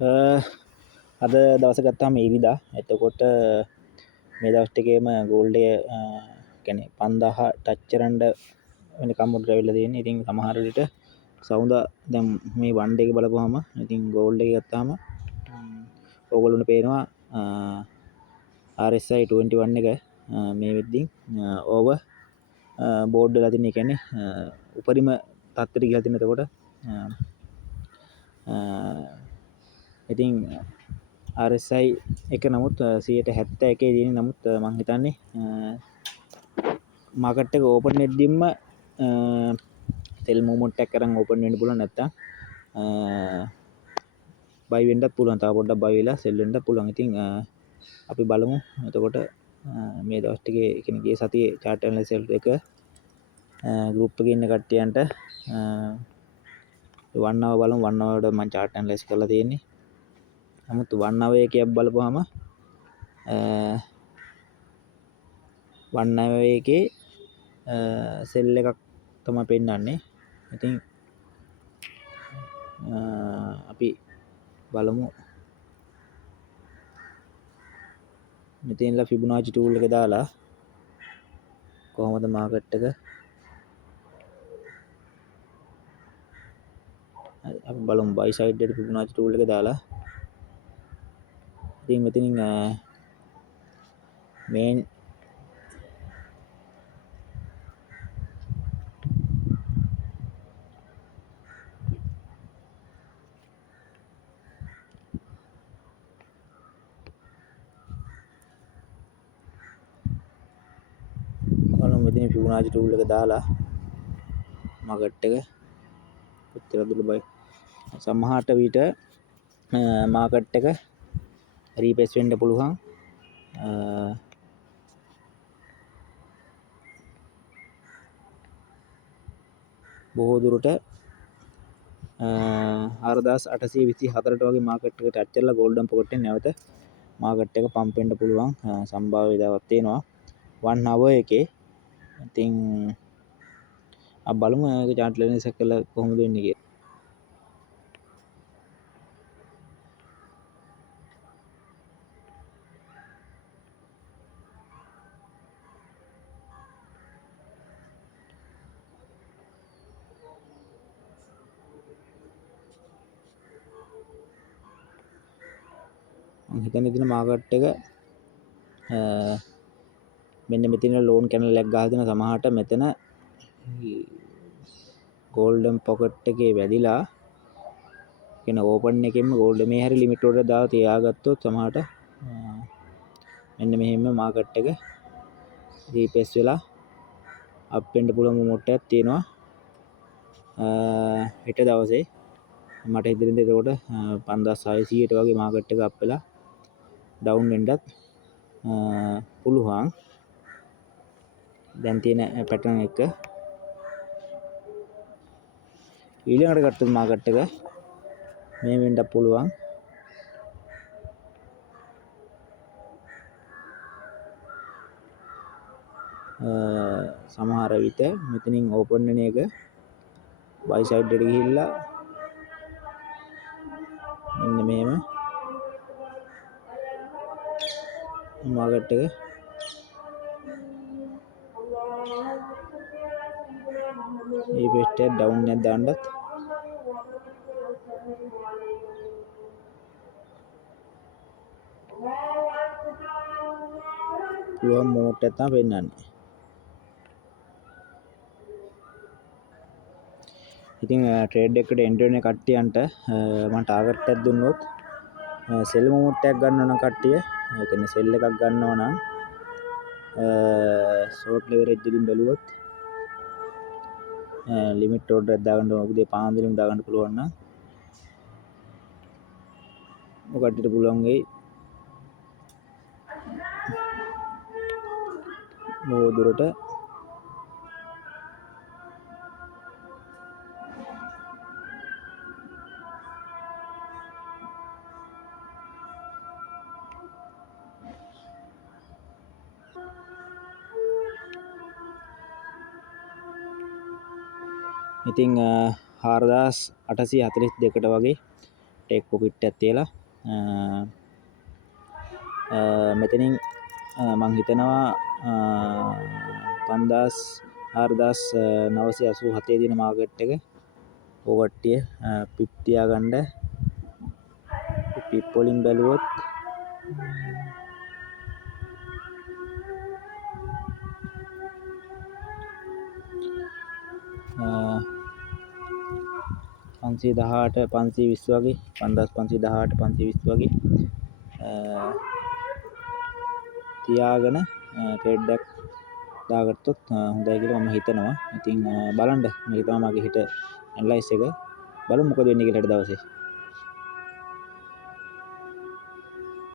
අද දවස ගත්තාම ඉරිදා. එතකොට මේ දවස් ටිකේම ගෝල්ඩ් එක කියන්නේ 5000 ටච් කරන්න වෙනකම් උඩට ඇවිල්ලා තියෙන්නේ. ඉතින් සමහර විට සවුන්දා දැන් මේ වන් ඩේ එක බලපුවාම ඉතින් ගෝල්ඩ් එක ගත්තාම ඕගොල්ලන්ට පේනවා RSI 21 එක මේ වෙද්දී ඕවර් බෝඩ් වෙලා තියෙන. ඒ කියන්නේ උපරිම තත්ත්වයට ගිහලා තියෙන. එතකොට ඉතින් RSI එක නමුත් 71 තියෙන. නමුත් මම හිතන්නේ මාකට් එක ඕපන් වෙද්දිම සෙල් මූව්මන්ට් එකක් අරන් ඕපන් වෙන්න පුළුවන්. නැත්තම් බයි වෙන්නත් පුළුවන්. තව පොඩ්ඩක් බයි වෙලා සෙල් වෙන්නත් පුළුවන්. ඉතින් අපි බලමු. එතකොට මේ දවස් ටිකේ කියන්නේ ගිය සතියේ chart analysis එක group එකේ ඉන්න කට්ටියන්ට 1 hour බලමු. 1 hour වලට මම chart analysis කරලා තියෙන්නේ. නමුත් 1 hour එකේ බලපුවාම 1 hour එකේ සෙල් එකක් තමයි පෙන්නන්නේ. ඉතින් අපි බලමු. මෙතනලා ෆිබොනාචි ටූල් එක දාලා කොහොමද මාකට් එක අපි බලමු. බයි සයිඩ් එකට ෆිබොනාචි ටූල් එක දාලා ඉතින් මෙතනින් මේන් මෙතන ෆිබොනාචි ටූල් එක දාලා මාකට් එක කොච්චර දුර බයි සමහරට විට මාකට් එක රීපේස් වෙන්න පුළුවන්. බොහෝ දුරට 4824ට වගේ මාකට් එක ටච් කරලා ගෝල්ඩන් පොකට් එකෙන් නැවත මාකට් එක පම්ප් වෙන්න පුළුවන් සම්භාව්‍යතාවක් තියෙනවා 1 hour එකේ. ඉතින් අපි බලමු ඒක chart analysis කරලා කොහොමද වෙන්නේ කියලා. මම හිතන්නේ ඉතින් මාකට් එක මෙන්න මෙතන ලෝන් කැනල් එකක් ගහලා දෙන සමහරට මෙතන ගෝල්ඩන් පොකට් එකේ වැදිලා කියන ඕපන් එකෙන්ම ගෝල්ඩ් මේ හැරි ලිමිට් ඔර්ඩර් දාලා තියාගත්තොත් සමහරට මෙන්න මෙහෙම මාකට් එක රීපේස් වෙලා අප් වෙන්න පුළුවන් මොමන්ට් එකක් තියෙනවා හෙට දවසේ. මට හිතෙන්නේ එතකොට 5600ට වගේ මාකට් එක අප් වෙලා ඩවුන් වෙන්නත් පුළුවන්. දැන් තියෙන පැටර්න් එක ඊළඟට ගත්තොත් මාකට් එක මේ වෙන්නත් පුළුවන්. සමහර විට මෙතනින් ඕපන් වෙන එක බයි සයිඩ් එකට ගිහිල්ලා මෙන්න මෙහෙම මාකට් එක මේ බෙස්ට් එක ඩවුන් එකක් දාන්නත් පුළුවන් මොමන්ට් එකක් තමයි පෙන්නන්නේ. ඉතින් ට්‍රේඩ් එකට එන්ටර් වෙන කට්ටියන්ට මම ටාගට් එකක් දුන්නොත් සෙල් මොමන්ට් එකක් ගන්න ඕන කට්ටිය ඒ කියන්නේ සෙල් එකක් ගන්නවා නම් ෂෝට් ලෙවරේජ් එකකින් බැලුවොත් ලිමිට් ඕඩර් එකක් දාගන්න ඕන. උදේ පාන්දරම දාගන්න පුළුවන් නම් ඔකටට පුළුවන් වෙයි බොහෝ දුරට ඉතින් 4842ට වගේ ටේක් පොෆිට් එකක් තියලා මෙතනින් මං හිතනවා 5,987 දින මාකට් එක ඕකට්ටිය පිප් තියාගන්න පිප් වලින් බැලුවොත් පන්සිය 520 වගේ 5518 520 වගේ තියාගෙන ට්‍රේඩ් එකක් දාගත්තොත් හොඳයි කියලා මම හිතනවා. ඉතින් බලන්න මේක තමයි මගේ හිත ඇනලයිස් එක. බලමු මොකද වෙන්නේ කියලා හෙට දවසේ.